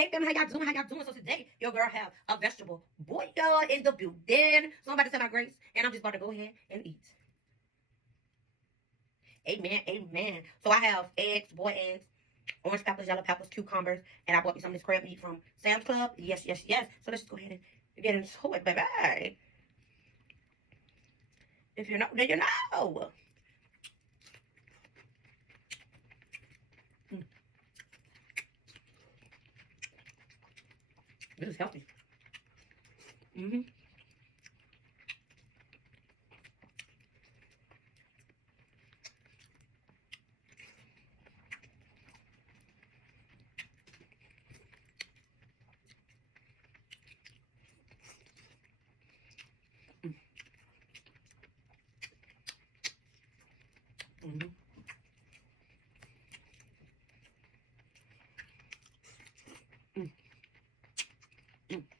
Hey family, how y'all doing? How y'all doing? So today, your girl have a vegetable boil in the building. So I'm about to say my grace, and I'm just about to go ahead and eat. Amen, amen. So I have eggs, boiled eggs, orange peppers, yellow peppers, cucumbers, and I bought me some of this crab meat from Sam's Club. Yes, yes, yes. So let's just go ahead and get into it, baby. If you're not, then you know. Mm, this is healthy. Mm-hmm. Mm-hmm. Mm-hmm.